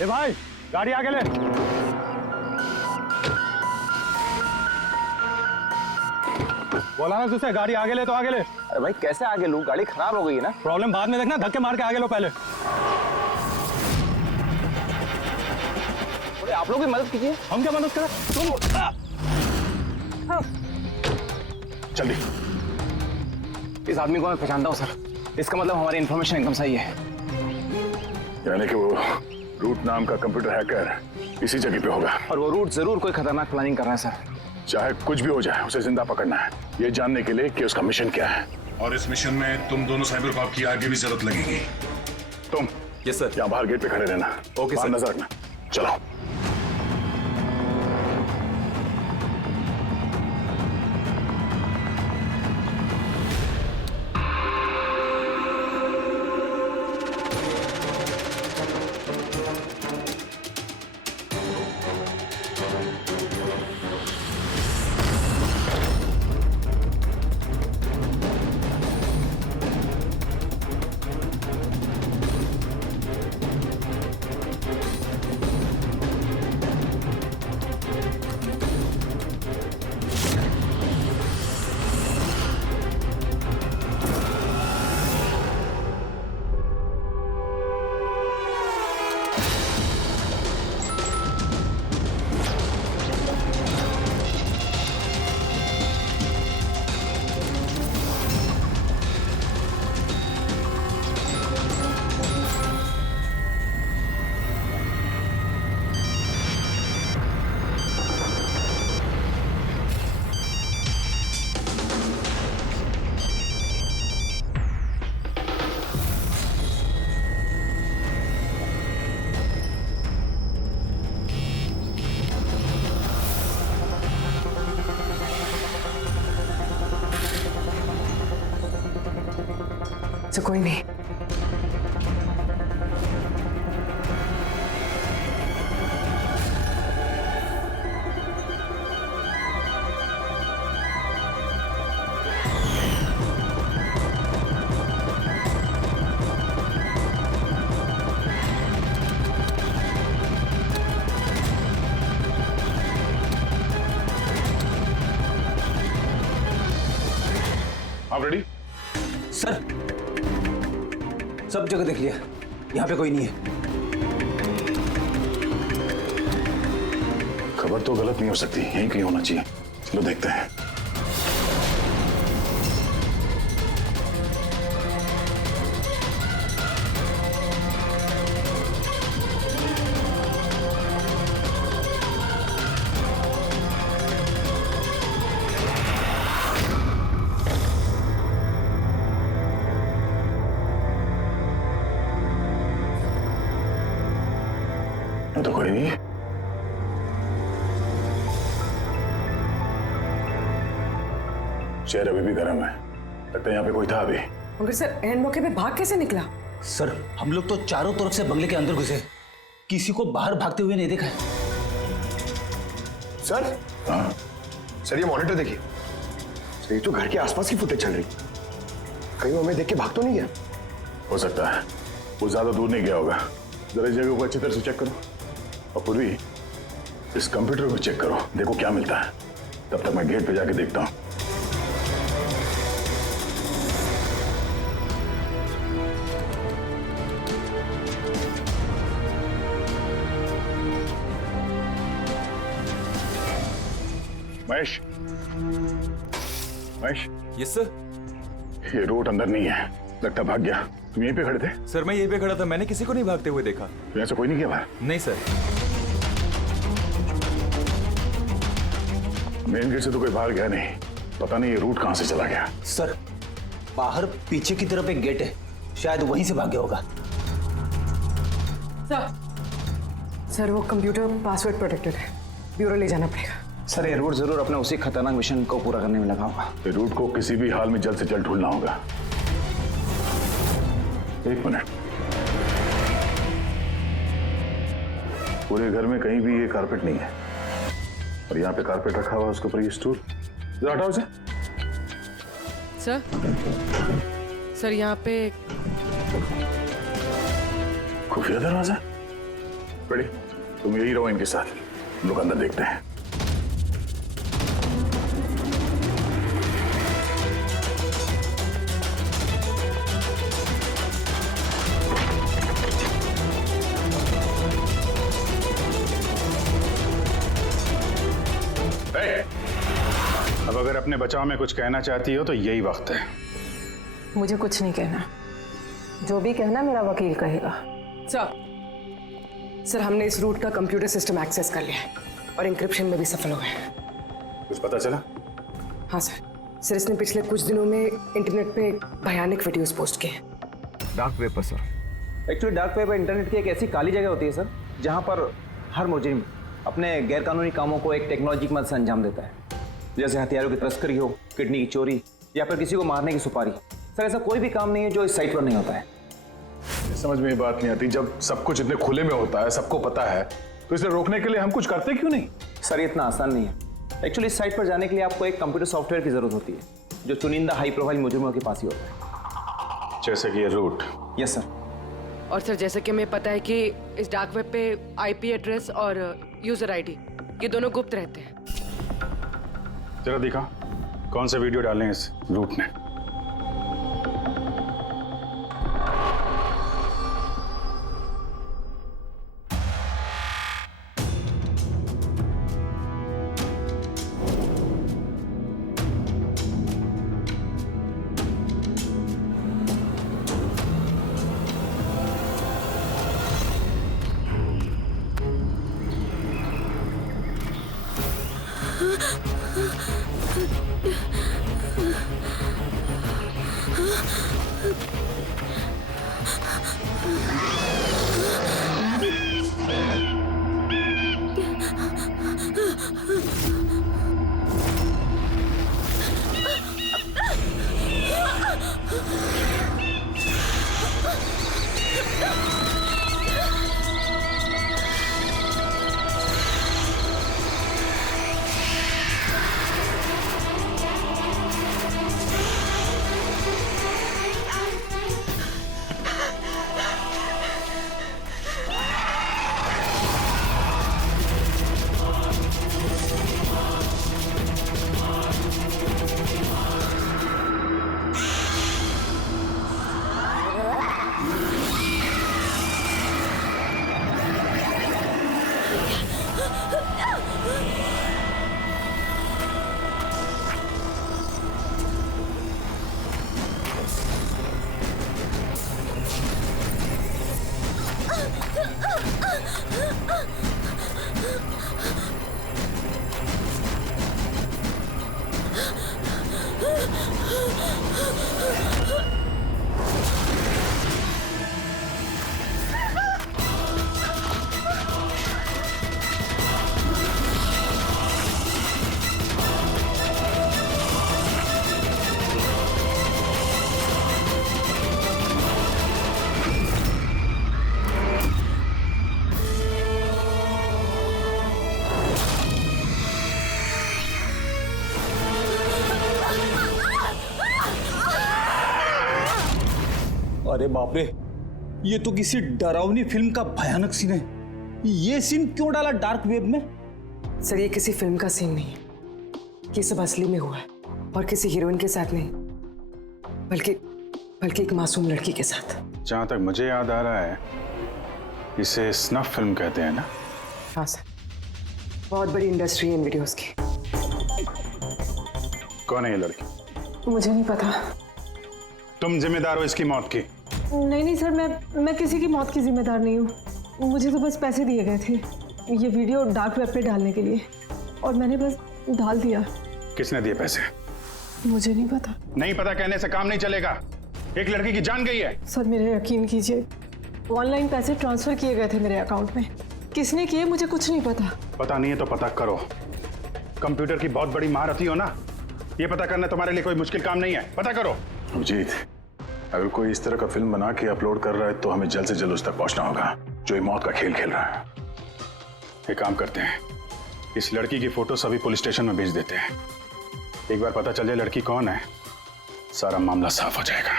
ए भाई गाड़ी आगे ले। बोला ना तुझसे गाड़ी आगे ले तो आगे ले। अरे भाई कैसे आगे लूं, गाड़ी खराब हो गई है ना। प्रॉब्लम बाद में देखना, धक्के मार के आगे लो पहले। थोड़ी आप लोग भी मदद कीजिए। हम क्या मदद करें, तुम जल्दी। इस आदमी को मैं पहचानता हूँ सर, इसका मतलब हमारी इन्फॉर्मेशन एकदम सही है। यानी कि वो रूट नाम का कंप्यूटर हैकर इसी जगह पे होगा। और वो रूट जरूर कोई खतरनाक प्लानिंग कर रहा है सर। चाहे कुछ भी हो जाए उसे जिंदा पकड़ना है, ये जानने के लिए कि उसका मिशन क्या है। और इस मिशन में तुम दोनों साइबर कॉप की आगे भी जरूरत लगेगी। तुम यस सर। यहाँ बाहर गेट पे खड़े रहना। ओके बाहर सर। नजर रखना। चलो। तो कोई नहीं। आप रेडी? सर सब जगह देख लिया, यहाँ पे कोई नहीं है। खबर तो गलत नहीं हो सकती, यहीं कहीं होना चाहिए। चलो देखते हैं। तो कोई नहीं। शहर अभी भी गर्म है, लगता है यहाँ पे कोई था अभी। मगर सर एंड मौके पे भाग कैसे निकला? सर हम लोग तो चारों तरफ से बंगले के अंदर घुसे, किसी को बाहर भागते हुए नहीं देखा है। सर हाँ सर ये मॉनिटर देखिए, सर ये तो घर के आसपास की फुटेज चल रही, कहीं वो हमें देख के भाग तो नहीं गया? हो सकता है, वो ज्यादा दूर नहीं गया होगा। जरा इस जगह को अच्छी तरह से चेक करो, और पूर्वी इस कंप्यूटर को चेक करो, देखो क्या मिलता है। तब तक मैं गेट पे जाके देखता हूँ। Mahesh, Mahesh, yes sir. ये रोड अंदर नहीं है, लगता भाग गया। तुम यहीं पे खड़े थे? सर मैं यहीं पे खड़ा था, मैंने किसी को नहीं भागते हुए देखा। तो ऐसा कोई नहीं किया बाहर? नहीं सर। मेन गेट से तो कोई बाहर गया नहीं, पता नहीं ये रूट कहां से चला गया। सर बाहर पीछे की तरफ एक गेट है, शायद वहीं से भाग गया होगा। सर वो कंप्यूटर पासवर्ड प्रोटेक्टेड है, ब्यूरो ले जाना पड़ेगा। सर ये रूट जरूर अपने उसी खतरनाक मिशन को पूरा करने में लगा होगा। ये रूट को किसी भी हाल में जल्द से जल्द ढूंढना होगा। एक मिनट, पूरे घर में कहीं भी ये कारपेट नहीं है, और यहाँ पे कारपेट रखा हुआ है, उसके ऊपर ये स्टूल। जरा हटाओ इसे। सर यहाँ पे खुफिया दरवाजा, बड़ी तुम यही रहो इनके साथ, हम लोग अंदर देखते हैं। अब अगर अपने बचाव में कुछ कहना चाहती हो तो यही वक्त है। मुझे कुछ नहीं कहना, जो भी कहना मेरा वकील कहेगा। सर हमने इस रूट का कंप्यूटर सिस्टम एक्सेस कर लिया है और इंक्रिप्शन में भी सफल हो गए हैं। कुछ पता चला? हाँ सर इसने पिछले कुछ दिनों में इंटरनेट पे भयानक वीडियोस पोस्ट किए हैं। डार्क वेब पर sir. Actually dark web internet की एक ऐसी काली जगह होती है सर, जहाँ पर हर मुजरिम अपने गैरकानूनी कामों को एक टेक्नोलॉजी की मदद से अंजाम देता है, जैसे हथियारों की तस्करी हो, किडनी की चोरी या फिर किसी को मारने की सुपारी। सर ऐसा कोई भी काम नहीं है जो इस साइट पर नहीं होता है। समझ में ये बात नहीं आती, जब सब कुछ इतने खुले में होता है, सबको पता है, तो इसे रोकने के लिए हम कुछ करते क्यों नहीं? सर ये इतना आसान नहीं है। एक्चुअली इस साइट पर जाने के लिए आपको एक कंप्यूटर सॉफ्टवेयर की जरूरत होती है, जो चुनिंदा हाई प्रोफाइल मुजरिमों के पास ही होता है। जैसे कि ये रूट। Yes sir. और सर जैसे कि हमें पता है कि इस डार्क वेब पे IP एड्रेस और यूजर ID ये दोनों गुप्त रहते हैं। जरा दिखा कौन से वीडियो डाले हैं इस रूट ने। अरे बाप रे, ये तो किसी डरावनी फिल्म का भयानक सीन है। ये सीन क्यों डाला डार्क वेब में? सर ये किसी फिल्म का सीन नहीं है, ये सब असली में हुआ है और किसी हीरोइन के साथ नहीं, बल्कि एक मासूम लड़की के साथ। जहां तक मुझे याद आ रहा है इसे स्नफ फिल्म कहते हैं ना? हाँ सर, बहुत बड़ी इंडस्ट्री है इन वीडियोस की। कौन है ये लड़की? मुझे नहीं पता। तुम जिम्मेदार हो इसकी मौत की? नहीं सर, मैं किसी की मौत की जिम्मेदार नहीं हूँ। मुझे तो बस पैसे दिए गए थे ये वीडियो डार्क वेब पे डालने के लिए, और मैंने बस डाल दिया। किसने दिए पैसे? मुझे नहीं पता। नहीं पता कहने से काम नहीं चलेगा। एक लड़की की जान गई है। सर मेरे यकीन कीजिए, ऑनलाइन पैसे ट्रांसफर किए गए थे मेरे अकाउंट में। किसने किए मुझे कुछ नहीं पता। पता नहीं है तो पता करो। कंप्यूटर की बहुत बड़ी महारथी हो ना, ये पता करना तुम्हारे लिए कोई मुश्किल काम नहीं है। पता करो। अभिजीत, अगर कोई इस तरह का फिल्म बना के अपलोड कर रहा है तो हमें जल्द से जल्द उस तक पहुंचना होगा जो ये मौत का खेल खेल रहा है। एक काम करते हैं, इस लड़की की फोटो सभी पुलिस स्टेशन में भेज देते हैं। एक बार पता चल जाए लड़की कौन है, सारा मामला साफ हो जाएगा।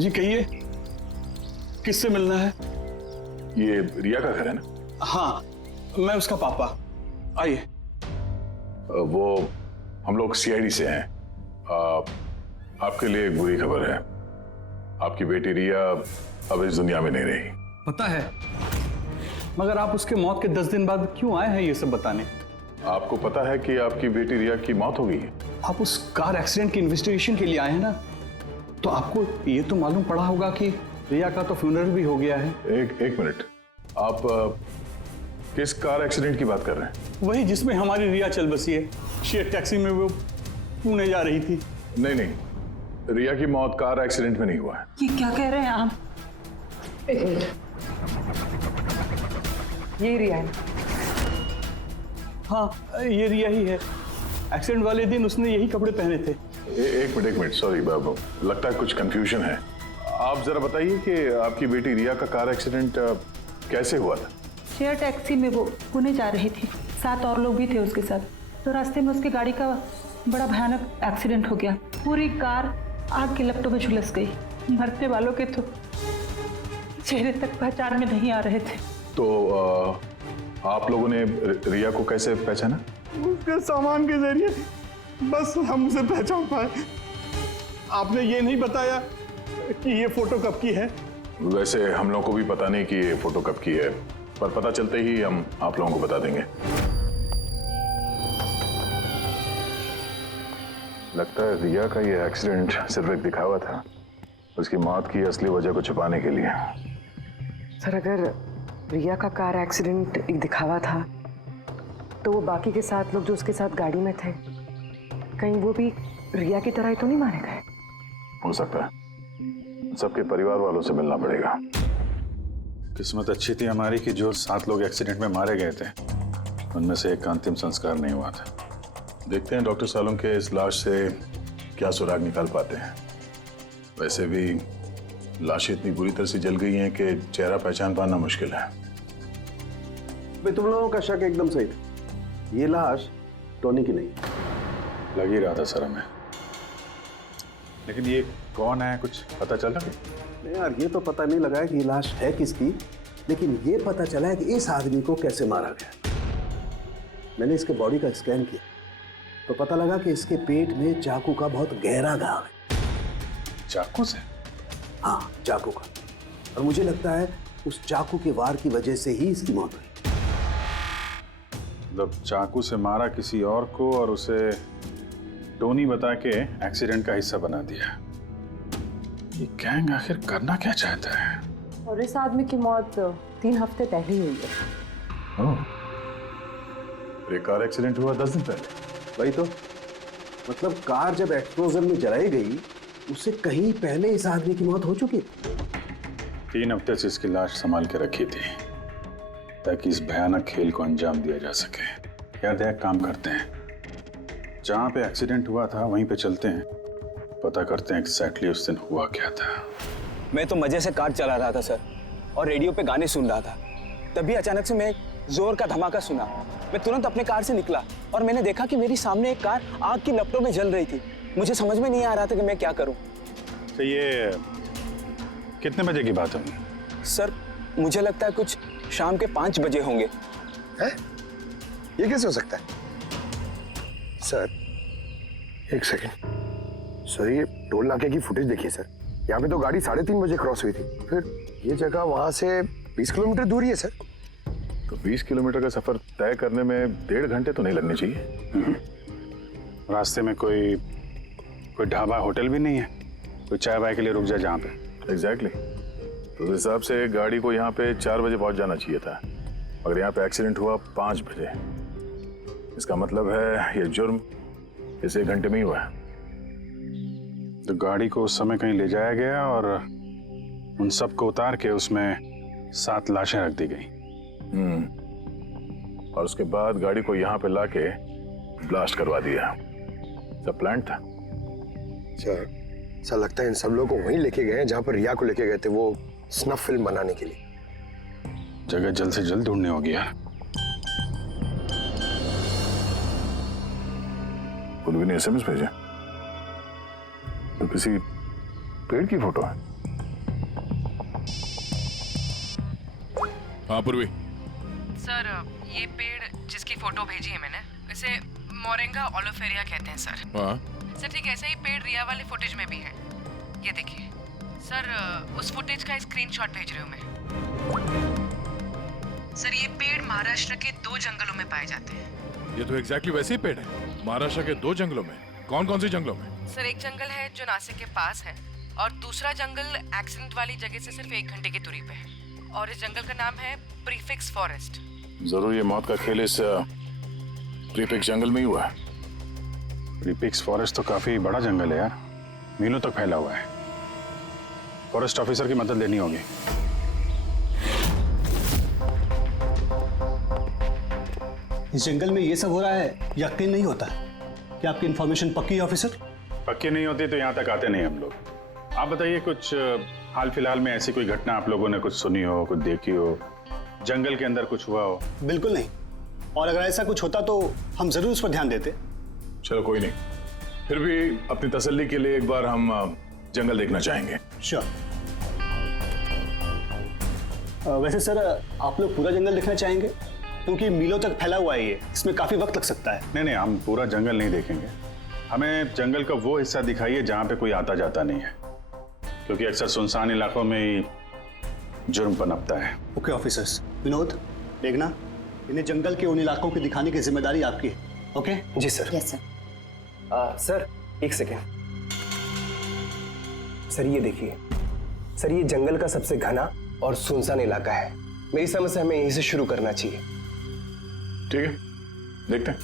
जी कहिए, किससे मिलना है? ये रिया का घर है ना? हाँ, मैं उसका पापा। आइए। वो हम लोग सीआईडी से हैं। आपके लिए एक बुरी खबर है। आपकी बेटी रिया अब इस दुनिया में नहीं रही। पता है, मगर आप उसके मौत के 10 दिन बाद क्यों आए हैं ये सब बताने? आपको पता है कि आपकी बेटी रिया की मौत हो गई है? आप उस कार एक्सीडेंट की इन्वेस्टिगेशन के लिए आए हैं ना, तो आपको ये तो मालूम पड़ा होगा कि रिया का तो फ्यूनरल भी हो गया है। एक मिनट, आप किस कार एक्सीडेंट की बात कर रहे हैं? वही जिसमें हमारी रिया चल बसी है। शेयर टैक्सी में वो पुणे जा रही थी। नहीं, रिया की मौत कार एक्सीडेंट में नहीं हुआ है। ये क्या कह रहे हैं आप? एक मिनट, ये रिया है। हाँ, ये रिया ही है। एक्सीडेंट वाले दिन उसने यही कपड़े पहने थे। एक मिनट, सॉरी बाबू, लगता है कुछ कंफ्यूजन है। आप जरा बताइए कि आपकी बेटी रिया का कार एक्सीडेंट कैसे हुआ था? शेयर टैक्सी में वो पुणे जा रही थी, 7 और लोग भी थे उसके साथ। तो रास्ते में उसकी गाड़ी का बड़ा भयानक एक्सीडेंट हो गया। पूरी कार आग की लपटों में झुलस गई। मरने वालों के तो चेहरे तक पहचान में नहीं आ रहे थे। तो आप लोगों ने रिया को कैसे पहचाना? उसके सामान के जरिए बस हम उसे पहचान पाए। आपने ये नहीं बताया कि ये फोटो कब की है? वैसे हम लोगों को भी पता नहीं कि ये फोटो कब की है, पर पता चलते ही हम आप लोगों को बता देंगे। लगता है रिया का ये एक्सीडेंट सिर्फ एक दिखावा था, उसकी मौत की असली वजह को छुपाने के लिए। सर, अगर रिया का कार एक्सीडेंट एक दिखावा था, तो वो बाकी के 7 लोग जो उसके साथ गाड़ी में थे, कहीं वो भी रिया की तरह ही तो नहीं मारे गए? हो सकता है। सबके परिवार वालों से मिलना पड़ेगा। किस्मत अच्छी थी हमारी कि जो 7 लोग एक्सीडेंट में मारे गए थे, उनमें से एक का अंतिम संस्कार नहीं हुआ था। देखते हैं डॉक्टर सालुंके इस लाश से क्या सुराग निकाल पाते हैं। वैसे भी लाशें इतनी बुरी तरह से जल गई हैं कि चेहरा पहचान पाना मुश्किल है। भाई तुम लोगों का शक एकदम सही था। ये लाश टोनी की नहीं। लग ही रहा था सर हमें, लेकिन ये कौन है कुछ पता चला? नहीं यार, ये तो पता नहीं लगा है कि ये लाश है किसकी, लेकिन ये पता चला है कि इस आदमी को कैसे मारा गया। मैंने इसके बॉडी का स्कैन किया तो पता लगा कि इसके पेट में चाकू का बहुत गहरा घाव है। चाकू से? हाँ, चाकू का। और मुझे लगता है उस चाकू के वार की वजह से ही इसकी मौत हुई। मतलब चाकू से मारा किसी और को और उसे टोनी बता के एक्सीडेंट का हिस्सा बना दिया। ये गैंग आखिर करना क्या चाहता है? और इस आदमी की मौत 3 हफ्ते पहले ही हुई है। ये कार एक्सीडेंट हुआ 10 दिन पहले। वही तो, मतलब कार जब एक्सप्लोजन में जलाई गई उससे कहीं पहले इस आदमी की मौत हो चुकी थी। 3 हफ्ते से इसकी लाश संभाल के रखी थी ताकि इस भयानक खेल को अंजाम दिया जा सके। यार देख, काम करते हैं, जहां पे एक्सीडेंट हुआ था वहीं पे चलते हैं, पता करते हैं एग्जैक्टली उस दिन हुआ क्या था। मैं तो मजे से कार चला रहा था सर, और रेडियो पे गाने सुन रहा था। तभी अचानक से मैं एक जोर का धमाका सुना। मैं तुरंत अपने कार से निकला और मैंने देखा कि मेरी सामने एक कार आग की लपटों में जल रही थी। मुझे समझ में नहीं आ रहा था कि मैं क्या करूं। तो ये कितने बजे की बात है? सर, मुझे लगता है कुछ शाम के 5 बजे होंगे। है? ये कैसे हो सकता है? सर, एक सेकंड। सर, ये टोल नाके की फुटेज देखिए सर। यहाँ पे तो गाड़ी 3:30 बजे क्रॉस हुई थी। फिर ये जगह वहां से 20 किलोमीटर दूर ही है सर। तो 20 किलोमीटर का सफर तय करने में 1.5 घंटे तो नहीं लगने चाहिए। रास्ते में कोई ढाबा होटल भी नहीं है, कोई चाय वाय के लिए रुक जाए जहाँ पे। एग्जैक्टली। तो उस हिसाब से गाड़ी को यहाँ पे 4 बजे पहुँच जाना चाहिए था, मगर यहाँ पे एक्सीडेंट हुआ 5 बजे। इसका मतलब है ये जुर्म इस 1 घंटे में ही हुआ है। तो गाड़ी को उस समय कहीं ले जाया गया और उन सबको उतार के उसमें 7 लाशें रख दी गई। और उसके बाद गाड़ी को यहाँ पे लाके ब्लास्ट करवा दिया। सब प्लान था। सर, ऐसा लगता है इन सब लोगों को वहीं लेके गए हैं जहां पर रिया को लेके गए थे, वो स्नफ फिल्म बनाने के लिए। जगह जल्द से जल्द ढूंढनी होगी यार। पुलवी ने SMS भेजा तो किसी पेड़ की फोटो है। हाँ पूर्वी। सर ये पेड़ जिसकी फोटो भेजी है मैंने, इसे मोरिंगा ओलिफेरिया कहते हैं सर। हाँ सर ठीक ऐसा ही पेड़ रिया वाले फुटेज में भी है। ये देखिए सर, उस फुटेज का स्क्रीनशॉट भेज रही हूँ मैं। सर ये पेड़ महाराष्ट्र के 2 जंगलों में पाए जाते हैं। ये तो एग्जैक्टली वैसे ही पेड़ है, महाराष्ट्र के 2 जंगलों में। कौन कौन से जंगलों में? सर एक जंगल है जो नासिक के पास है, और दूसरा जंगल एक्सीडेंट वाली जगह से सिर्फ 1 घंटे की दूरी पे है, और इस जंगल का नाम है प्रीफिक्स फॉरेस्ट। जरूर ये मौत का खेल इस प्रीफिक्स जंगल में ही हुआ है। प्रीफिक्स फॉरेस्ट तो काफी बड़ा जंगल है यार, मीलों तक फैला हुआ है। फॉरेस्ट ऑफिसर की मदद लेनी होगी। इस जंगल में ये सब हो रहा है, यकीन नहीं होता है। क्या आपकी इंफॉर्मेशन पक्की है ऑफिसर? पक्की नहीं होती तो यहाँ तक आते नहीं हम लोग। आप बताइए, कुछ हाल फिलहाल में ऐसी कोई घटना आप लोगों ने कुछ सुनी हो, कुछ देखी हो, जंगल के अंदर कुछ हुआ हो? बिल्कुल नहीं, और अगर ऐसा कुछ होता तो हम जरूर उस पर ध्यान देते। चलो कोई नहीं, फिर भी अपनी तसल्ली के लिए एक बार हम जंगल देखना चाहेंगे। श्योर। वैसे सर आप लोग पूरा जंगल देखना चाहेंगे? क्योंकि मीलों तक फैला हुआ है ये, इसमें काफी वक्त लग सकता है। नहीं, हम पूरा जंगल नहीं देखेंगे। हमें जंगल का वो हिस्सा दिखाइए जहाँ पे कोई आता जाता नहीं है, क्योंकि अक्सर सुनसान इलाकों में ही जुर्म पनपता है। Okay officers. विनोद, देखना, इन्हें जंगल के उन इलाकों की दिखाने की जिम्मेदारी आपकी है। ओके? जी सर। Yes sir. सर एक सेकेंड। सर ये देखिए, सर ये जंगल का सबसे घना और सुनसान इलाका है। मेरी समझ से हमें यहीं से शुरू करना चाहिए। ठीक है, देखते हैं।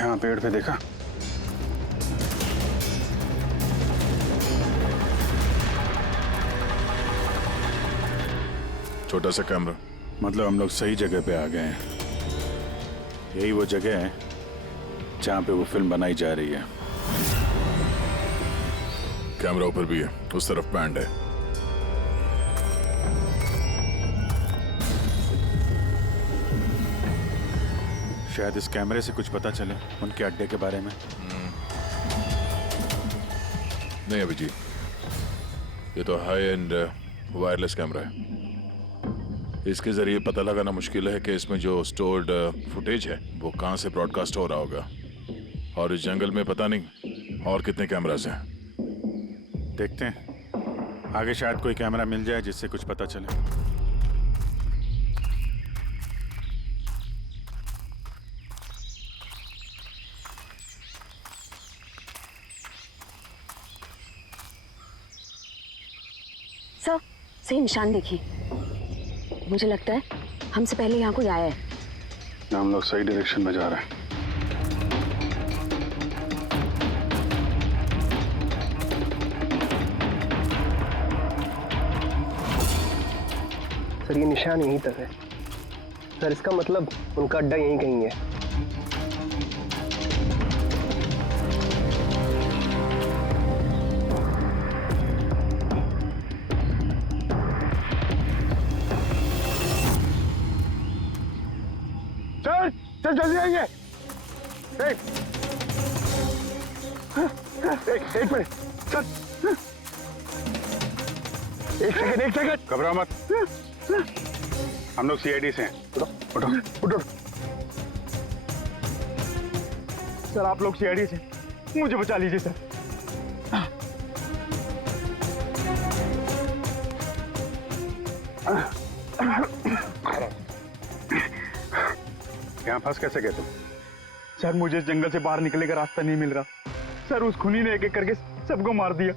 यहाँ पेड़ पे देखा? छोटा सा कैमरा। मतलब हम लोग सही जगह पे आ गए हैं। यही वो जगह है जहाँ पे वो फिल्म बनाई जा रही है। कैमरा ऊपर भी है, उस तरफ बैंड है। शायद इस कैमरे से कुछ पता चले उनके अड्डे के बारे में। नहीं अभिजीत, ये तो हाई एंड वायरलेस कैमरा है। इसके जरिए पता लगाना मुश्किल है कि इसमें जो स्टोर्ड फुटेज है वो कहाँ से ब्रॉडकास्ट हो रहा होगा, और इस जंगल में पता नहीं और कितने कैमरास हैं। देखते हैं, आगे शायद कोई कैमरा मिल जाए जिससे कुछ पता चले। सर, सही निशान देखिए। मुझे लगता है हमसे पहले यहाँ कोई आया है। हम लोग सही डायरेक्शन में जा रहे हैं। सर ये निशान यहीं तक है। सर इसका मतलब उनका अड्डा यहीं कहीं है। चल जल्दी आइए। एक मिनट सर, एक सेकंड। घबराओ मत, हम लोग सीआईडी से हैं। उठो। सर आप लोग सीआईडी से, मुझे बचा लीजिए सर। यहाँ फंस कैसे गए तुम? सर मुझे इस जंगल से बाहर निकलने का रास्ता नहीं मिल रहा। सर उस खूनी ने एक एक करके सबको मार दिया।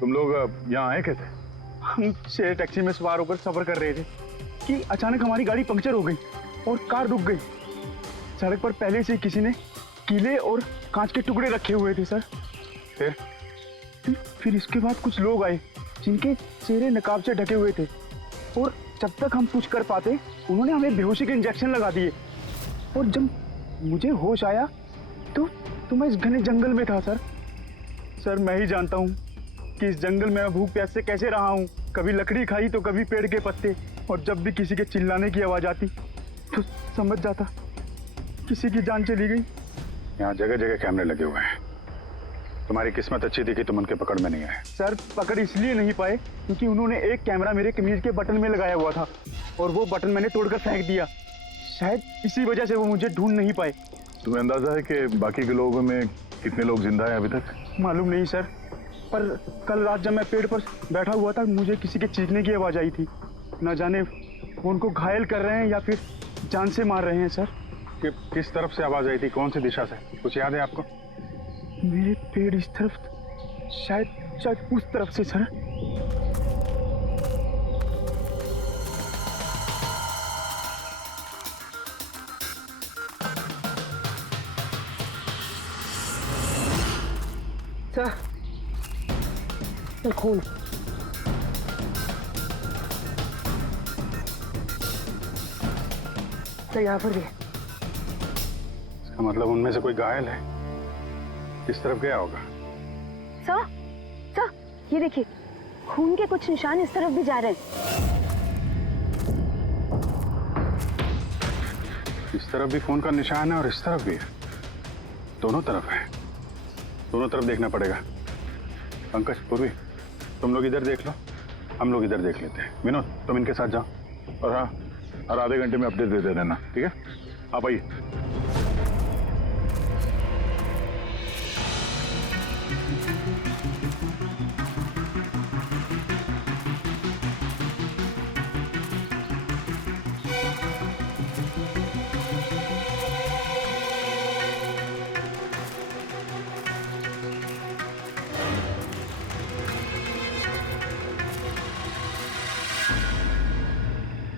तुम लोग यहाँ आए कैसे? हम शेयर टैक्सी में सवार होकर सफर कर रहे थे कि अचानक हमारी गाड़ी पंक्चर हो गई और कार रुक गई। सड़क पर पहले से किसी ने कीले और कांच के टुकड़े रखे हुए थे सर। फिर इसके बाद कुछ लोग आए जिनके चेहरे नकाब से ढके हुए थे, और जब तक हम कुछ कर पाते उन्होंने हमें बेहोशी के इंजेक्शन लगा दिए। और जब मुझे होश आया तो मैं इस घने जंगल में था सर। सर मैं ही जानता हूँ कि इस जंगल में मैं भूख प्यास से कैसे रहा हूँ। कभी लकड़ी खाई तो कभी पेड़ के पत्ते, और जब भी किसी के चिल्लाने की आवाज आती तो समझ जाता किसी की जान चली गई। यहाँ जगह जगह कैमरे लगे हुए हैं। तुम्हारी किस्मत अच्छी थी कि तुम उनके पकड़ में नहीं आए। सर पकड़ इसलिए नहीं पाए क्योंकि उन्होंने एक कैमरा मेरे कमीज के बटन में लगाया हुआ था और वो बटन मैंने तोड़कर फेंक दिया। शायद इसी वजह से वो मुझे ढूंढ नहीं पाए। तुम्हें अंदाजा है कि बाकी के लोगों में कितने लोग जिंदा हैं अभी तक? मालूम नहीं सर, पर कल रात जब मैं पेड़ पर बैठा हुआ था मुझे किसी के चीखने की आवाज आई थी। न जाने वो उनको घायल कर रहे हैं या फिर जान से मार रहे हैं सर। किस तरफ से आवाज आई थी, कौन सी दिशा से, कुछ याद है आपको? मेरे पेड़ इस तरफ, शायद उस तरफ से सर। सर खून। तो यहाँ पर भी है। इसका मतलब उनमें से कोई घायल है। किस तरफ गया होगा? सर ये देखिए, खून के कुछ निशान इस तरफ भी जा रहे हैं। इस तरफ भी खून का निशान है और इस तरफ भी है। दोनों तरफ है। दोनों तरफ देखना पड़ेगा। पंकज, पूर्वी, तुम लोग इधर देख लो, हम लोग इधर देख लेते हैं। विनोद, तुम इनके साथ जाओ और हाँ, हर आधे घंटे में अपडेट दे देना, ठीक है? आप आइए।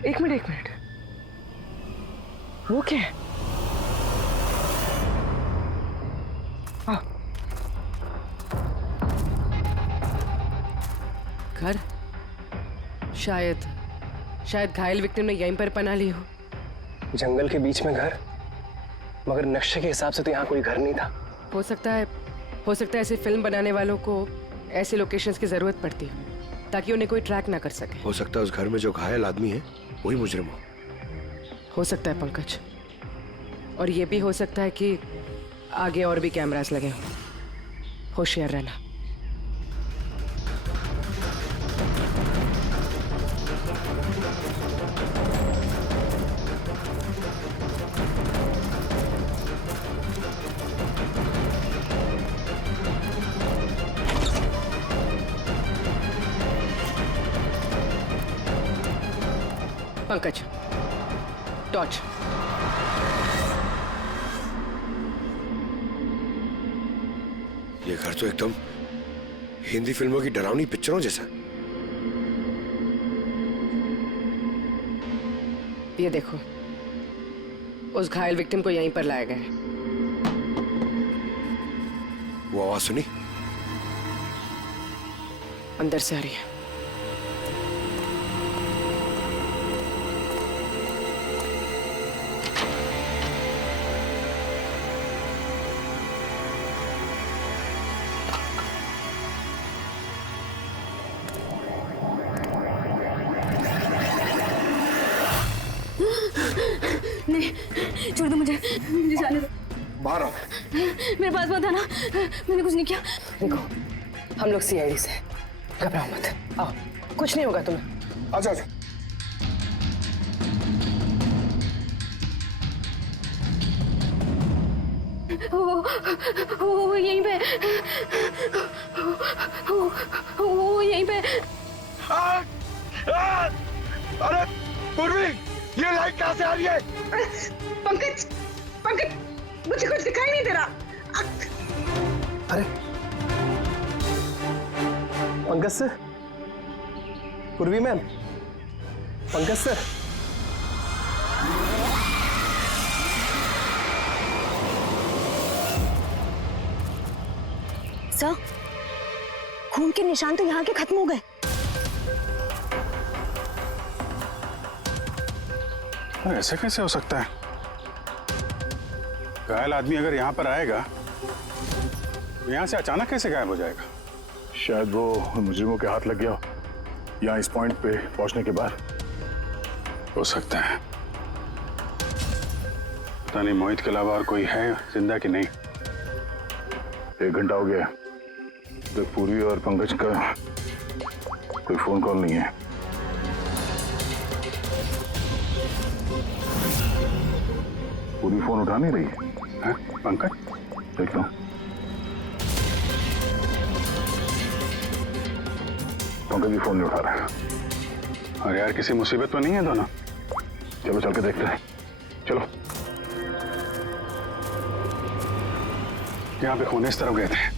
एक मिनट, वो क्या है? घर? शायद घायल विक्टिम ने यहीं पर पनाह ली हो। जंगल के बीच में घर, मगर नक्शे के हिसाब से तो यहाँ कोई घर नहीं था। हो सकता है ऐसे फिल्म बनाने वालों को ऐसे लोकेशंस की जरूरत पड़ती है ताकि उन्हें कोई ट्रैक ना कर सके। हो सकता है उस घर में जो घायल आदमी है वही मुजरिम हो सकता है पंकज, और ये भी हो सकता है कि आगे और भी कैमरास लगे हों। होशियार रहना। पंकज, टॉर्च। ये घर तो एकदम हिंदी फिल्मों की डरावनी पिक्चरों जैसा। ये देखो, उस घायल विक्टिम को यहीं पर लाया गया है। वो आवाज सुनी? अंदर से आ रही है। नहीं, छोड़ दो, मुझे जाने दो। बाहर आओ। मेरे पास मत आना, मैंने कुछ नहीं किया। देखो, हम लोग CID से, घबराओ मत। आओ, कुछ नहीं होगा तुम्हें। आजा आजा। वो यहीं पे, वो यहीं पे। अरे पूर्वी, ये लाइट कहाँ से आ रही है? पंकज, मुझे कुछ दिखाई नहीं दे रहा। अरे पंकज सर, पूर्वी मैम, पंकज सर। सर, खून के निशान तो यहाँ के खत्म हो गए। ऐसे कैसे हो सकता है? घायल आदमी अगर यहाँ पर आएगा तो यहाँ से अचानक कैसे गायब हो जाएगा? शायद वो मुजरिमों के हाथ लग गया हो, यहाँ इस पॉइंट पे पहुंचने के बाद। हो सकता है। पता नहीं मोहित के अलावा और कोई है जिंदा कि नहीं। 1 घंटा हो गया तो पूर्वी और पंकज का कोई फोन कॉल नहीं है। पूरी फोन उठा नहीं रही है। पंकज, देखता हूँ। पंकज भी फोन नहीं उठा रहा है। और यार किसी मुसीबत तो नहीं है दोनों? चलो चल के देखते हैं। चलो। यहाँ पे खून इस तरफ गए थे।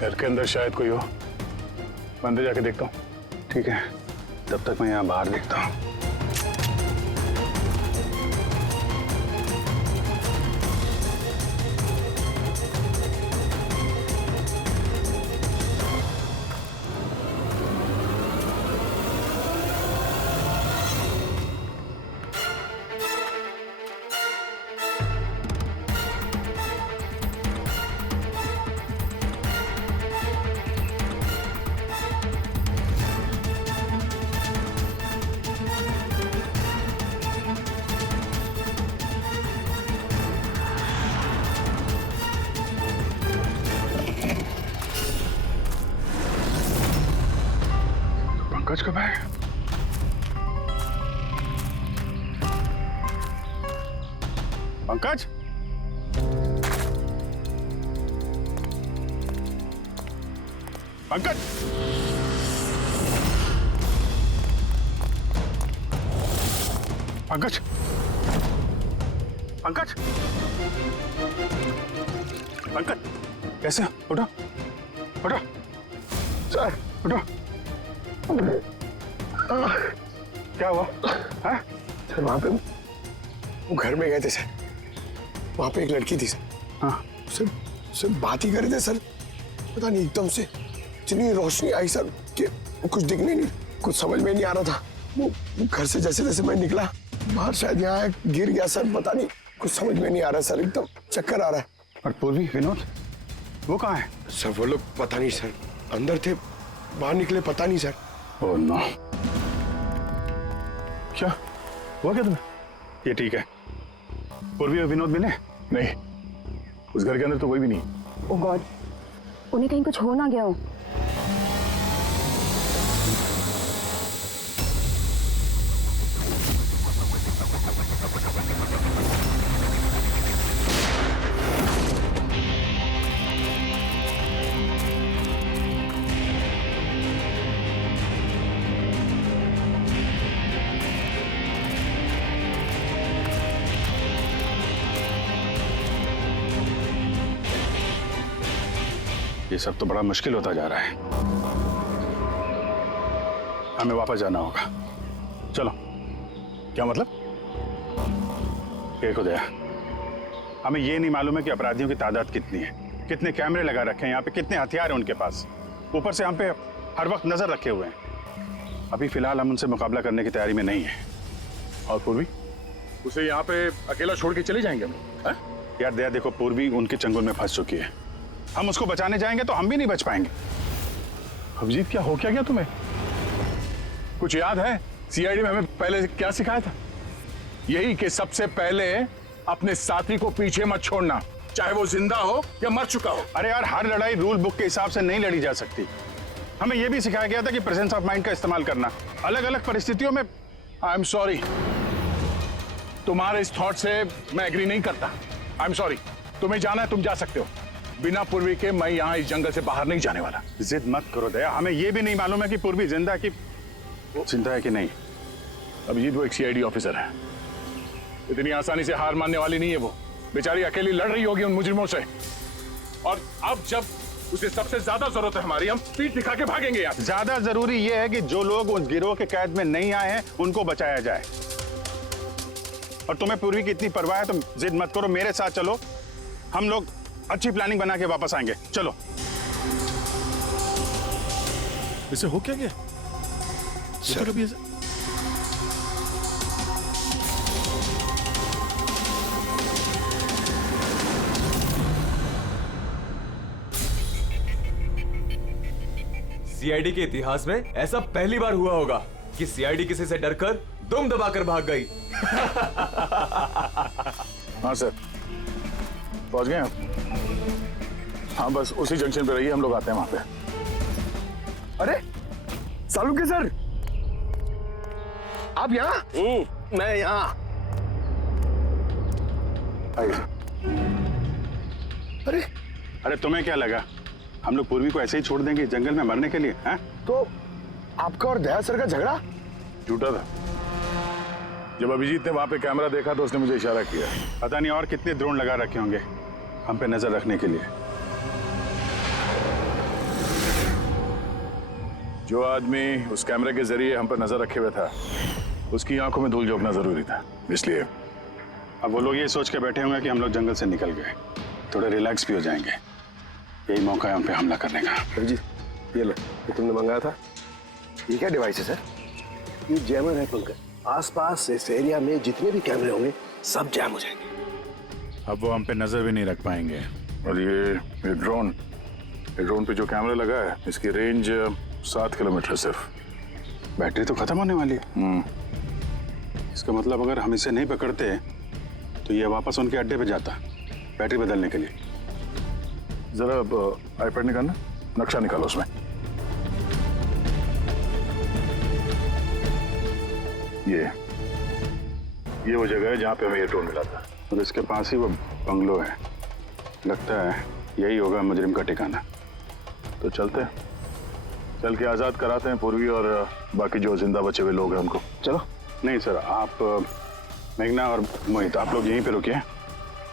घर के अंदर शायद कोई हो। मैं अंदर जाके देखता हूँ। ठीक है, तब तक मैं यहाँ बाहर देखता हूँ। पंकज कब है? पंकज, पंकज, पंकज, पंकज, पंकज, कैसे? उठो, उठो, सर उठो। क्या हुआ? हाँ? सर वहाँ पे वो घर में गए थे सर। वहाँ पे एक लड़की थी सर। हाँ। सर बात ही कर रहे थे सर। पता नहीं एकदम से इतनी रोशनी आई सर कि कुछ दिखने नहीं, कुछ समझ में नहीं आ रहा था। वो घर से जैसे जैसे मैं निकला बाहर, शायद यहाँ गिर गया सर। पता नहीं, कुछ समझ में नहीं आ रहा सर, एकदम चक्कर आ रहा है। और पूर्वी, विनोद, वो कहाँ है? सर वो लोग पता नहीं सर, अंदर थे, बाहर निकले पता नहीं सर। Oh no. क्या हुआ क्या तुम्हें? ये ठीक है। पूर्वी और विनोद मिले? नहीं, उस घर के अंदर तो कोई भी नहीं। ओह गॉड, उन्हें कहीं कुछ हो ना गया हो। ये सब तो बड़ा मुश्किल होता जा रहा है। हमें वापस जाना होगा। चलो। क्या मतलब? देखो दया, हमें ये नहीं मालूम है कि अपराधियों की तादाद कितनी है, कितने कैमरे लगा रखे हैं यहाँ पे, कितने हथियार हैं उनके पास। ऊपर से हम पे हर वक्त नजर रखे हुए हैं। अभी फिलहाल हम उनसे मुकाबला करने की तैयारी में नहीं है। और पूर्वी, उसे यहाँ पे अकेला छोड़ के चले जाएंगे हम? यार दया देखो, पूर्वी उनके चंगुल में फंस चुकी है। हम उसको बचाने जाएंगे तो हम भी नहीं बच पाएंगे। अभिजीत, क्या हो क्या गया तुम्हें? कुछ याद है सीआईडी में हमें पहले क्या सिखाया था? यही कि सबसे पहले अपने साथी को पीछे मत छोड़ना, चाहे वो जिंदा हो या मर चुका हो। अरे यार, हर लड़ाई रूल बुक के हिसाब से नहीं लड़ी जा सकती। हमें यह भी सिखाया गया था कि प्रेजेंस ऑफ माइंड का इस्तेमाल करना, अलग अलग परिस्थितियों में। आई एम सॉरी, तुम्हारे इस थॉट से मैं एग्री नहीं करता। I am sorry. तुम्हें जाना है, तुम जा सकते हो। बिना पूर्वी के मैं यहाँ इस जंगल से बाहर नहीं जाने वाला। जिद मत करो दया, हमें यह भी नहीं मालूम है कि पूर्वी जिंदा है कि नहीं। अभिजीत, वो एक सीआईडी ऑफिसर है, इतनी आसानी से हार मानने वाली नहीं है। वो बेचारी अकेली लड़ रही होगी उन मुजरिमों से, और अब जब उसे सबसे ज्यादा जरूरत है हमारी, हम पीठ दिखा के भागेंगे यहाँ। ज्यादा जरूरी यह है कि जो लोग उस गिरोह के कैद में नहीं आए हैं उनको बचाया जाए। और तुम्हें पूर्वी की इतनी परवाह है, तुम जिद मत करो, मेरे साथ चलो। हम लोग अच्छी प्लानिंग बना के वापस आएंगे। चलो। इसे हो क्या गया? सर अभी सीआईडी के इतिहास में ऐसा पहली बार हुआ होगा कि सीआईडी किसी से डरकर दुम दबाकर भाग गई। हाँ सर, पहुंच गए आप? हाँ बस उसी जंक्शन पे रहिए, हम लोग आते हैं वहां पे। अरे सालुंके सर, आप यहाँ? मैं यहाँ। आइए। अरे अरे तुम्हें क्या लगा हम लोग पूर्वी को ऐसे ही छोड़ देंगे जंगल में मरने के लिए? हैं? तो आपका और दया सर का झगड़ा झूठा था। जब अभिजीत ने वहां पे कैमरा देखा तो उसने मुझे इशारा किया। पता नहीं और कितने ड्रोन लगा रखे होंगे हम पे नजर रखने के लिए। जो आदमी उस कैमरे के जरिए हम पर नजर रखे हुए था उसकी आंखों में धूल झोंकना जरूरी था, इसलिए अब वो लोग ये सोच के बैठे होंगे कि हम लोग जंगल से निकल गए, थोड़े रिलैक्स भी हो जाएंगे। यही मौका है हम पे हमला करने का। अभिजीत ये लो, ये तुमने मंगाया था। ये क्या डिवाइस है सर? ये जैमर है पंकज। आसपास इस एरिया में जितने भी कैमरे होंगे सब जैम हो जाएंगे। अब वो हम पे नजर भी नहीं रख पाएंगे। और ये ड्रोन पे जो कैमरा लगा है इसकी रेंज 7 किलोमीटर है सिर्फ। बैटरी तो खत्म होने वाली है। इसका मतलब अगर हम इसे नहीं पकड़ते तो ये वापस उनके अड्डे पे जाता बैटरी बदलने के लिए। जरा आईपैड निकालना, नक्शा निकालो उसमें। ये वो जगह है जहाँ पे हमें ये ड्रोन मिला था और इसके पास ही वो बंगलो है। लगता है यही होगा मुजरिम का ठिकाना। तो चलते हैं, चल के आज़ाद कराते हैं पूर्वी और बाकी जो जिंदा बचे हुए लोग हैं उनको। चलो। नहीं सर, आप मेघना और मोहित आप लोग यहीं पे रुकिए,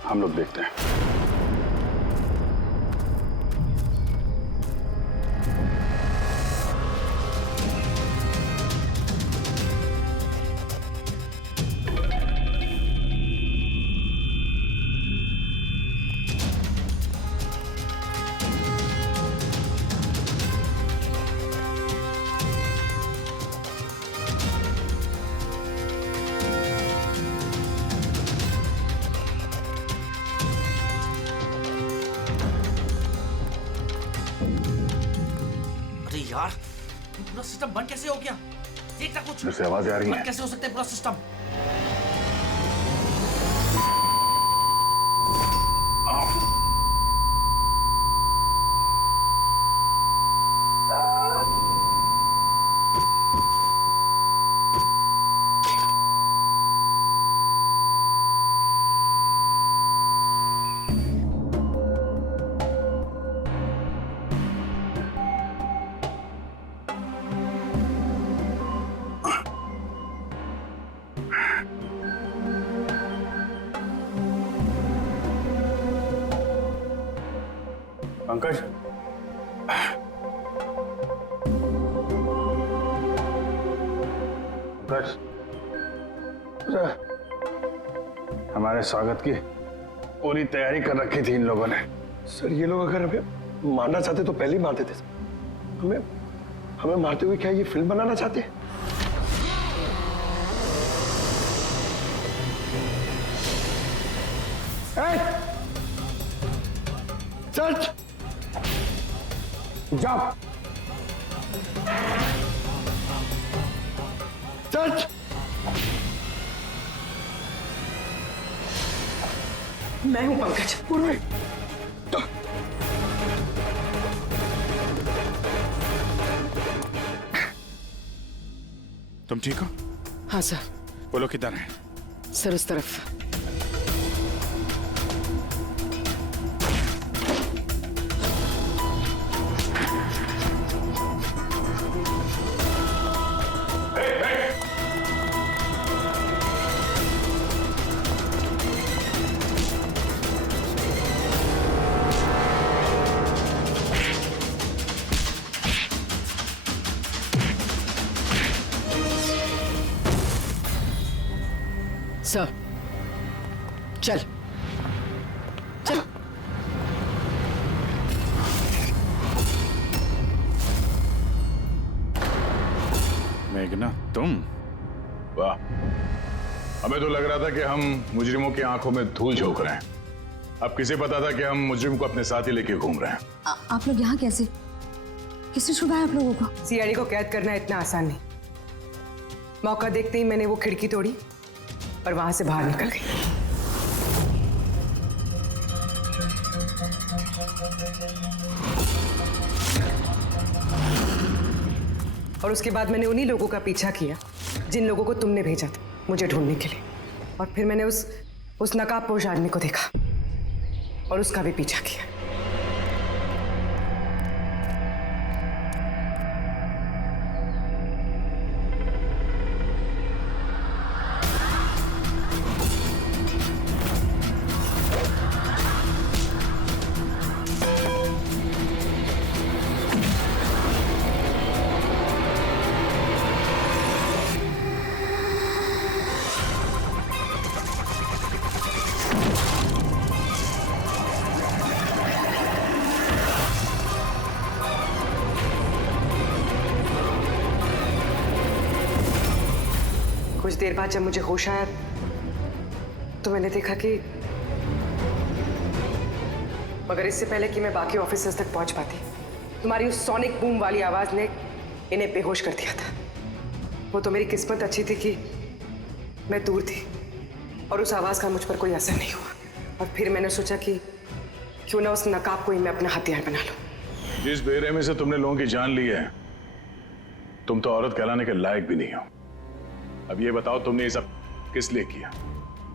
हम लोग देखते हैं। यार पूरा सिस्टम बंद कैसे हो गया? देखना कुछ। जैसे आवाजें आ रही हैं। कैसे हो सकता है पूरा सिस्टम? पंकज, पंकज, हमारे स्वागत की पूरी तैयारी कर रखी थी इन लोगों ने। सर ये लोग अगर हमें मारना चाहते तो पहले ही मारते थे। हमें मारते हुए क्या ये फिल्म बनाना चाहते हैं? सच जाओ। सच मैं हूं पंकज। पूर्वी तुम ठीक हो? हाँ सर। वो लोग किधर हैं? सर उस तरफ। सर चल चल। मेघना, तुम? वाह, हमें तो लग रहा था कि हम मुजरिमों की आंखों में धूल झोंक रहे हैं। अब किसे पता था कि हम मुजरिम को अपने साथ ही लेके घूम रहे हैं। आप लोग यहाँ कैसे? किसने छुड़ाया आप लोगों को? सीआईडी को कैद करना इतना आसान नहीं। मौका देखते ही मैंने वो खिड़की तोड़ी और वहां से बाहर निकल गई। और उसके बाद मैंने उन्हीं लोगों का पीछा किया जिन लोगों को तुमने भेजा था मुझे ढूंढने के लिए। और फिर मैंने उस नकाबपोश आदमी को देखा और उसका भी पीछा किया। कुछ देर बाद जब मुझे होश आया तो मैंने देखा कि मगर इससे पहले कि मैं बाकी ऑफिसर्स तक पहुंच पाती, तुम्हारी उस सोनिक बूम वाली आवाज ने इन्हें बेहोश कर दिया था। वो तो मेरी किस्मत अच्छी थी कि मैं दूर थी और उस आवाज का मुझ पर कोई असर नहीं हुआ। और फिर मैंने सोचा कि क्यों ना उस नकाब को ही मैं अपना हथियार बना लूं। जिस बेरहमी से तुमने लोगों की जान ली है, तुम तो औरत कहलाने के लायक भी नहीं हो। अब ये बताओ, तुमने ये सब किस लिए किया?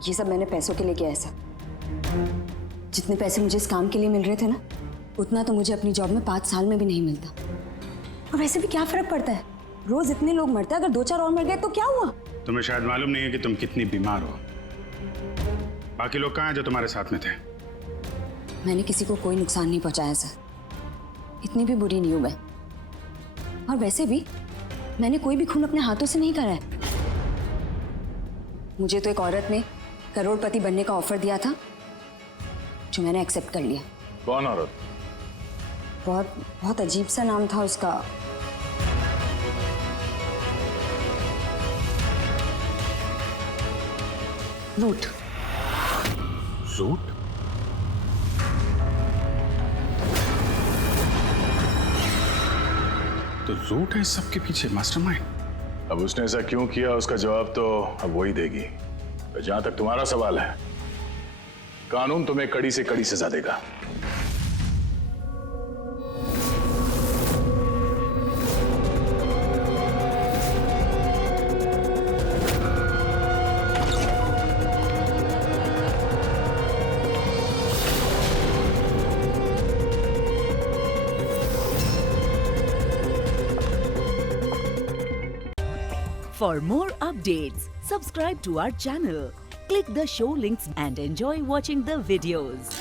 ये सब मैंने पैसों के लिए किया है सर। जितने पैसे मुझे इस काम के लिए मिल रहे थे ना, उतना तो मुझे अपनी जॉब में 5 साल में भी नहीं मिलता। और वैसे भी क्या फर्क पड़ता है, रोज इतने लोग मरते हैं, अगर 2-4 और मर गए तो क्या हुआ? तुम्हें शायद मालूम नहीं है कि तुम कितनी बीमार हो। बाकी लोग कहाँ हैं जो तुम्हारे साथ में थे? मैंने किसी को कोई नुकसान नहीं पहुंचाया सर, इतनी भी बुरी नहीं हूं मैं। और वैसे भी मैंने कोई भी खून अपने हाथों से नहीं करा है। मुझे तो एक औरत ने करोड़पति बनने का ऑफर दिया था जो मैंने एक्सेप्ट कर लिया। कौन औरत? बहुत अजीब सा नाम था उसका। रूट। रूट? तो रूट है इस सब के पीछे मास्टरमाइंड। अब उसने ऐसा क्यों किया, उसका जवाब तो अब वही देगी। तो जहां तक तुम्हारा सवाल है, कानून तुम्हें कड़ी से कड़ी सजा देगा। For more updates, subscribe to our channel, click the show links and enjoy watching the videos.